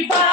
Bye.